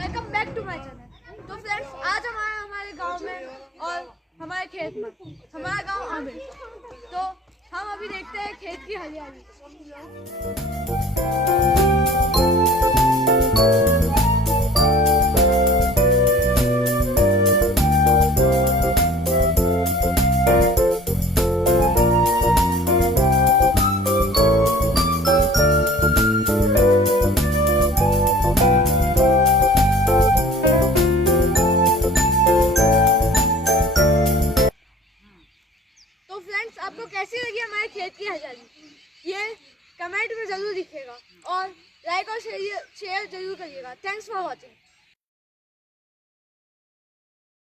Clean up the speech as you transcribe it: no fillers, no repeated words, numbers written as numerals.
Welcome back to my channel. तो friends, आज हमारे गांव में और हमारे खेत में, हमारा गांव आमिर। तो हम अभी देखते हैं खेत की हरियाली। तो फ्रेंड्स, आपको कैसी लगी हमारे खेत की हरियाली, ये कमेंट में ज़रूर लिखिएगा और लाइक और शेयर जरूर करिएगा। Thanks for watching.